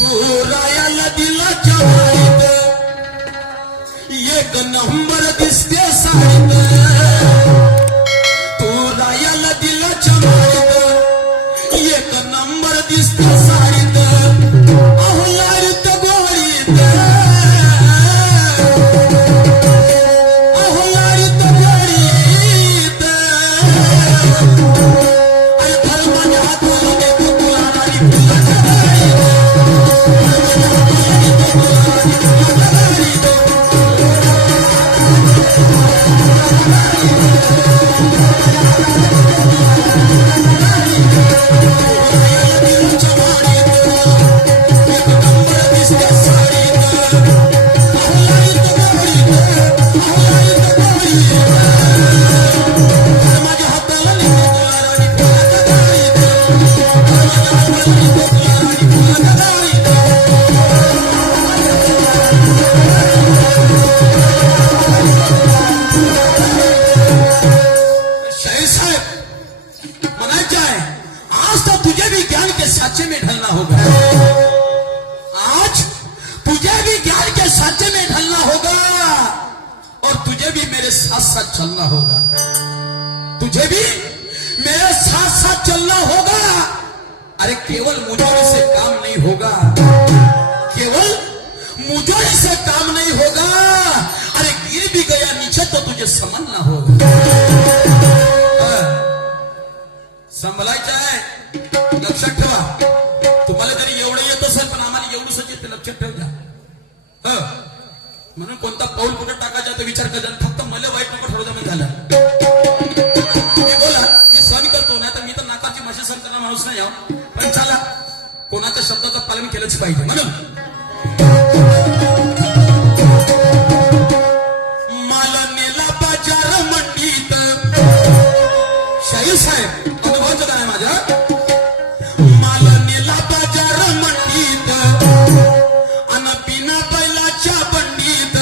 तू रायाला दिला जवाईत एक नंबर दिसते साईत तू रायाला दिला जवाईत एक नंबर दिसते साईत अहो लाईत गोळीत अहो लाईत गोळीत अरे धर्माच्या हाताला देतो तुला राणी फुलाच्या साचे में ढलना होगा आज तुझे भी ज्ञान के साचे में ढलना होगा और तुझे भी मेरे साथ साथ चलना होगा तुझे भी मेरे साथ साथ चलना होगा अरे केवल मुझोरी से काम नहीं होगा केवल मुझोरी से काम नहीं होगा अरे गिर भी गया नीचे तो तुझे संभलना होगा संभलायचं आहे लक्षात ठेवा तुम्हाला जरी एवढं येत असेल पण आम्हाला एवढंच येते लक्षात ठेवा म्हणून कोणता पाऊल कुठे टाकायचा तो विचार करायचा फक्त मला वाईट नको ठरवता पण झालं मी बोला मी सहन करतो ना तर मी तर नाकाची माशी सहन करणारा माणूस नाही आहो पण चला कोणाच्या शब्दाचं पालन केलंच पाहिजे म्हणून मला नेला बाजार मंडीत शाहीर साहेब अनुभवाचं काय माझ्या मला नेला बाजार मंडीत अन बिना बैलाच्या बंडीत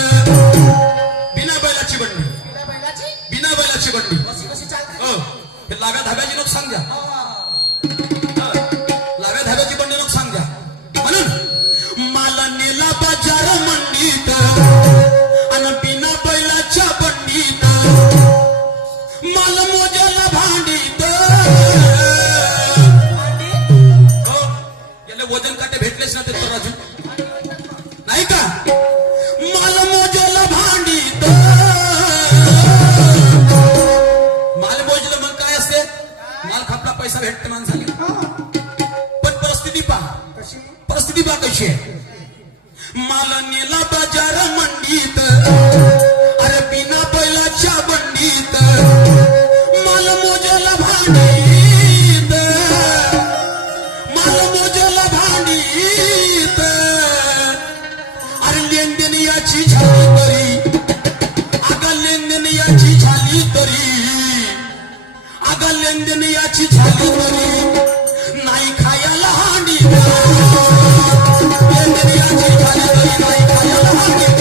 बिना बैलाची बंडी बिना बैलाची बंडी हो हे लाव्या धाब्याची लोक सांगा लाव्या धाब्याची बंडी लोक सांगा म्हणून मला नेला बाजार मंडीत अन बिना बैलाच्या बंडीत मला मोजाला भांडीत वजन काटे भेटलेच ना ते तराजू नाही का मला मोजाला भांडीत माल मोजलं मग काय असते माल खापला पैसा भेटते माणसाला पण परिस्थिती पहा कशी आहे मला नेला बाजार मंडीत अरे बिना बैलाच्या बंडीत मला मोजाला भांडीत मला मोजाला भांडीत अरे लेनदेन याची झाली तरी अगं लेनदेन याची झाली तरी अगं लेनदेन याची झाली तरी नाही खायला हांडी लेनदेन याची झाली तरी नाही खायला हांडी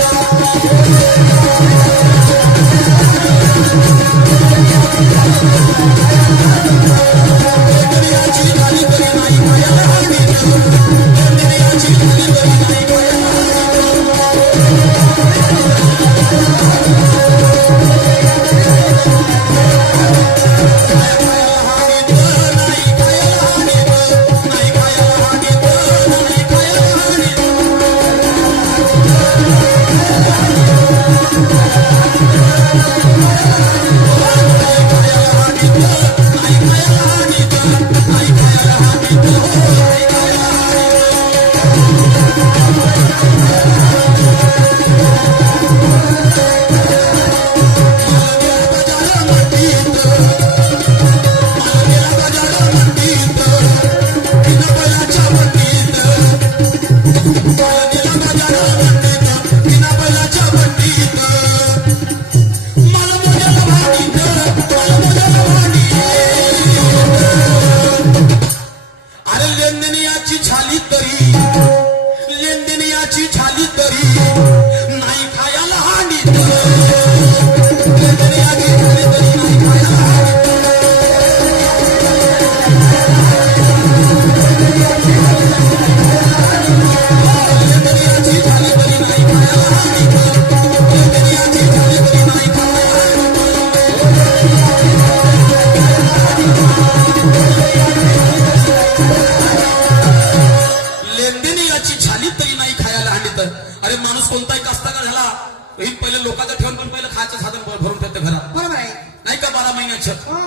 हे पहिलं लोकांचं ठेवून पण पहिलं खायचं साधन भरून ठेवतं घरात, बरोबर आहे. नाही का 12 महिन्याचं. हो.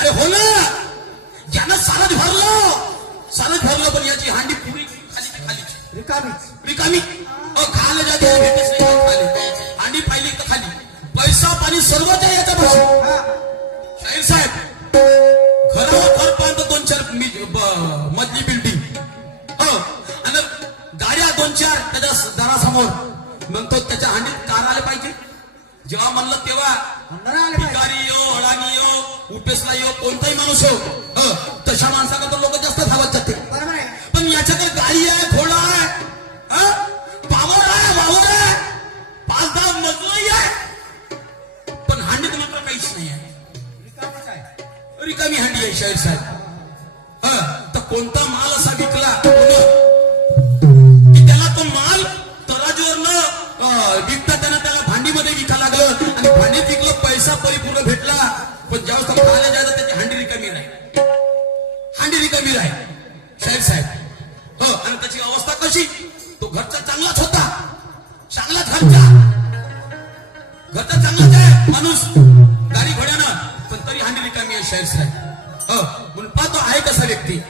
अरे हो ना, ज्यानं सारच भरलं पण याची हांडी पुरी खालीची रिकामी खायला जाते भेटच नाही खाली, हांडी पाहिली तर खाली, पैसा पाणी सर्वच आहे याच्यापाशी. हा. शाहीर साहेब घरावर घर पाहतो 2-4 मजली बिल्डिंग, आणि गाड्या 2-4 त्याच्या दारासमोर, म्हणतो त्याच्या हांडीत कार आले पाहिजे. जेव्हा म्हणलं तेव्हा भिकारी यो, अडाणी यो, उपेसला यो, कोणताही माणूस हो, तशा माणसाला तर लोक जास्त धावत जाते. बरोबर आहे. पण याच्याकडे गाडी आहे, घोडा आहे, पावर आहे, वावर आहे, 5-10 मजलही आहे, पण हांडीत मात्र काहीच नाही आहे. रिकामच आहे. रिकामी हांडी आहे शाहीर साहेब. तर कोणता माल असा विकला की त्याला तो माल तराजूवरनं विकता त्याला भांडीमध्ये विका लागलं, आणि भांडीत विकलं, पैसा परिपूर्ण भेटला, पण ज्यावेळेस तो खायला जायचा त्याची हांडी रिकामी राही शाहीर साहेब. आणि त्याची अवस्था कशी, तो घरचा चांगलाच होता, चांगलाच घरचा चांगलाच आहे माणूस गाडी घोड्यानं, पण तरी हांडी रिकामी आहे शाहीर साहेब. म्हणून पाहतो आहे कसा व्यक्ती.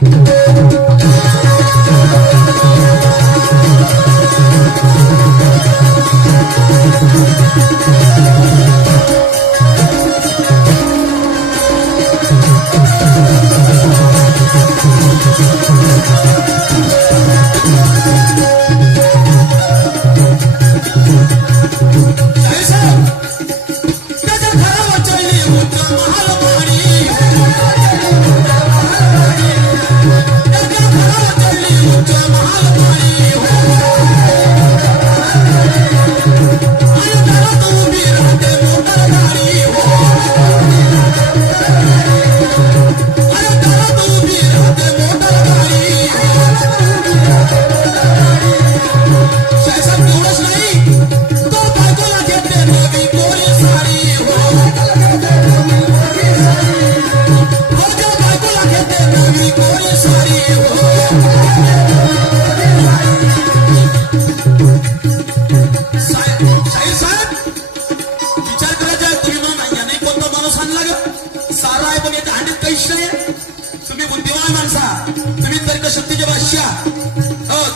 तुम्ही बुद्धिमान माणसा, तुम्ही तर्कशक्तीचे बादशाह,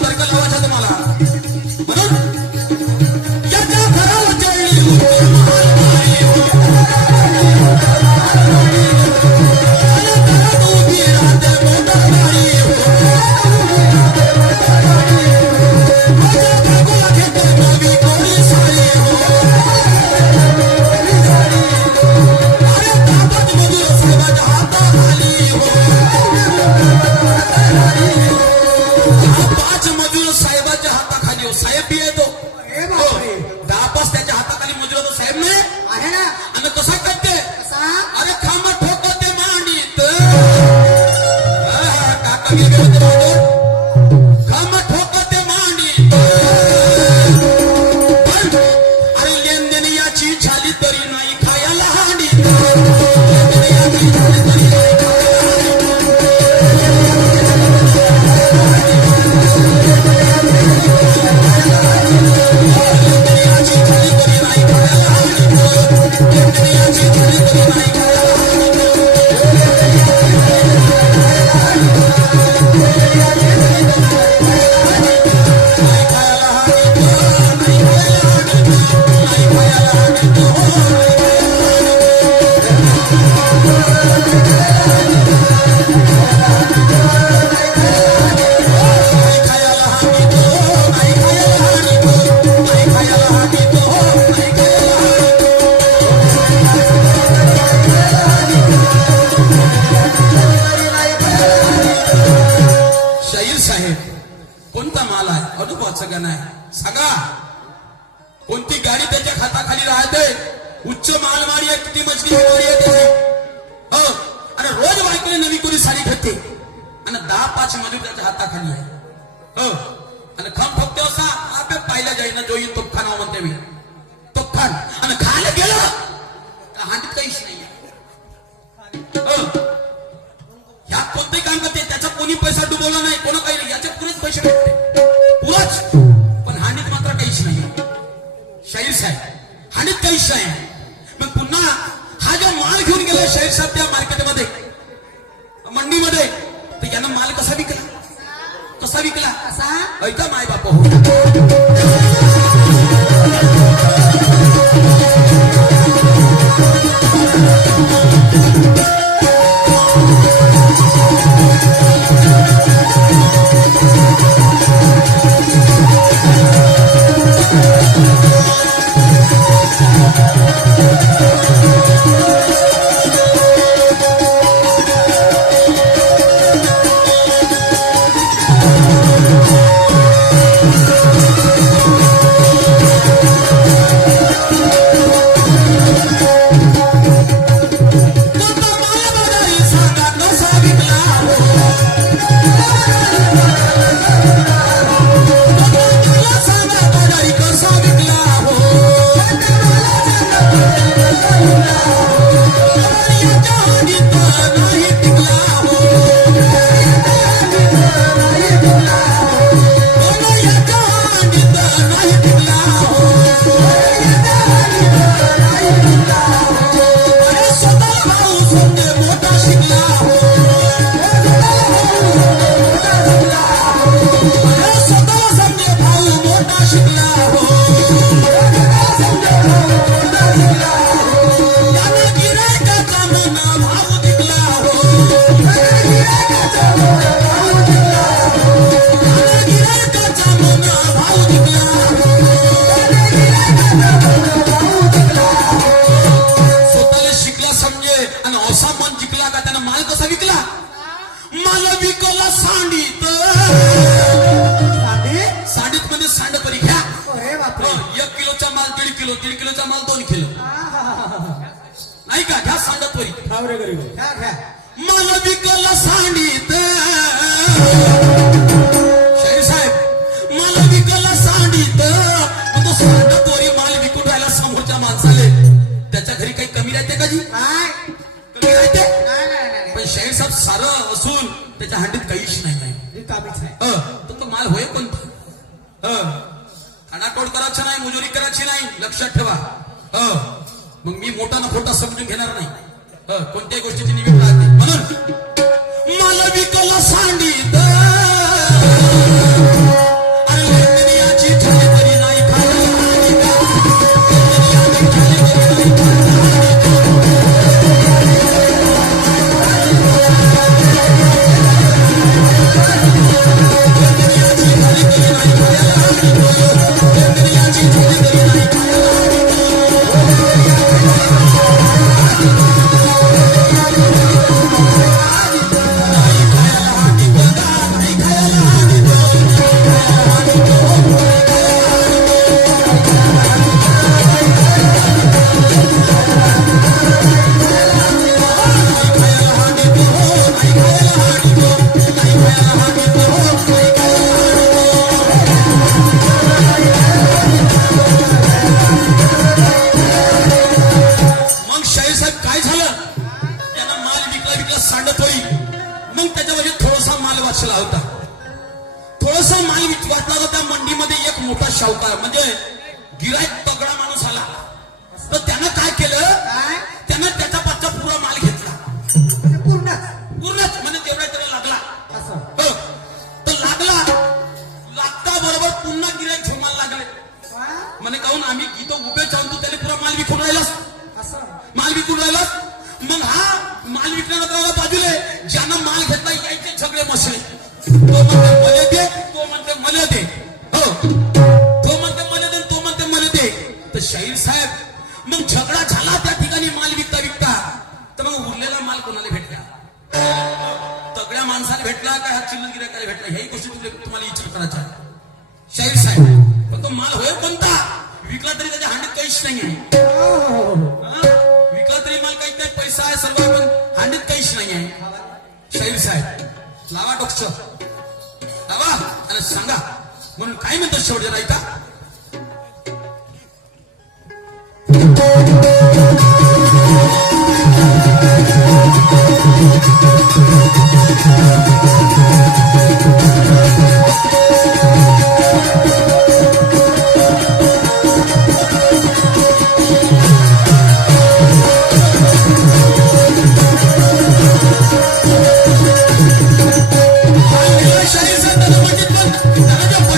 तर्क लावायचा तुम्हाला. म्हणून याच्या घरावर जळली अनुभवाचं का नाही सांगा. कोणती गाडी त्याच्या हाताखाली राहते, उच्च मालवाडी आहे, किती मजली आहे त्याची, आणि रोज बायकोने नवी कोणी साडी घेते, आणि 10-5 मजूर त्याच्या हाताखाली आहे, आणि खम फक्त असा आपल्या पाहिला जाईना जो येईल तोफखाना म्हणते मी तोफखान, आणि खायला गेलं हांडीत काहीच नाही. ह्या कोणतेही काम करते त्याचा कोणी पैसा डुबवला नाही, कोणा काही नाही, याच्यात पुरेच पैसे भेटते पुरच, पण हांडीत मात्र काहीच नाही. शाहीर साहेब ऐका माय बाप हो मला विकला सांडीत शाहीर साहेब मला विकला सांडीत तो सांड तोरी माल विकून राहिला समोरच्या माणसाले त्याच्या घरी काही कमी राहते का जी कमी राहते पण शाहीर साहेब सारं असून त्याच्या हांडीत काहीच नाही तो माल होय कोणता खानातोड करायचं नाही मुजुरी करायची नाही लक्षात ठेवा मग मी मोठा ना खोटा समजून घेणार नाही कोणत्याही गोष्टीची निमित्त राहते म्हणून मला विकला सांडीत याची झाली तरी नाही शाहूकार म्हणजे गिराईक तगडा माणूस आला तर त्यानं काय केलं त्यानं त्याचा पाचचा पुरा माल घेतला पूर्णच म्हणजे तेवढा त्याला लागला तर लागता बरोबर पुन्हा गिराईक घेऊन माल लागले म्हणे काहून आम्ही इथं उभे जाऊन तू त्याने पुरा माल विकून राहिलास मग हा माल विकल्यानंतर बाजूले ज्यानं माल घेतला यायचे सगळे मसले तो म्हणते मले दे तो म्हणते मले दे तर शाहीर साहेब मग झगडा झाला त्या ठिकाणी माल विकता तर मग उरलेला माल कोणाला भेटला तगड्या माणसाला भेटला का चिल्लर गिरायकाला भेटला ह्याही गोष्टी तुम्हाला विचार करायचा शाहीर साहेब पण तो माल होय कोणता विकला तरी त्याच्या हांडीत काहीच नाही आहे विकला तरी माल काहीच नाही पैसा आहे सर्व पण हांडीत काहीच नाही आहे शाहीर साहेब लावा डोक्ष लावा आणि सांगा म्हणून काय म्हणतो शेवटच्या नाही का शाहीर साहेब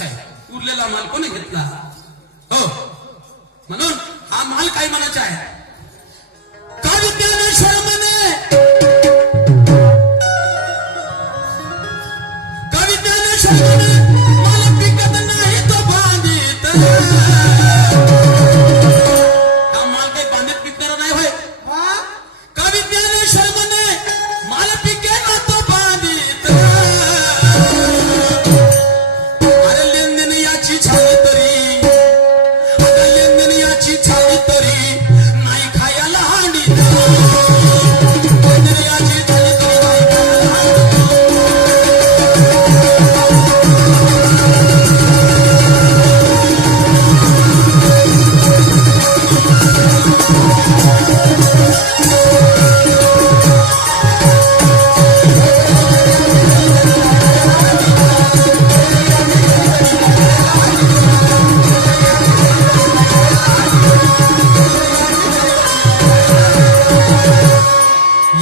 घ्यायचा आहे, उरलेला माल कोणी घेतला? हो, म्हणून हा माल काय म्हणायचा आहे? का विज्ञानेश्वर म्हणे, का विज्ञानेश्वर म्हणे, मला पिकत नाही तो बांधीत. हा माल काही बांधीत पिकणारा नाही होय. का विज्ञानेश्वर म्हणे, मला पिके ना तो बांधीत. अरे लेनदेन याची झाली तरी, अगं लेनदेन याची झाली तरी नाही खायला हांडी. लेनदेन याची झाली तरी नाही खायला हांडी.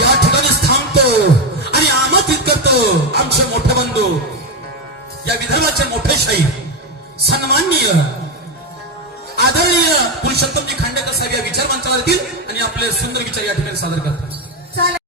या ठिकाणीच थांबतो आणि आमंत्रित करतो आमचे मोठे बंधू, या विदर्भाचे मोठे शाहीर, सन्माननीय आदरणीय पुरुषोत्तमजी खांडेकर साहेब या विचार मंचावर येतील आणि आपले सुंदर विचार या ठिकाणी सादर करतात.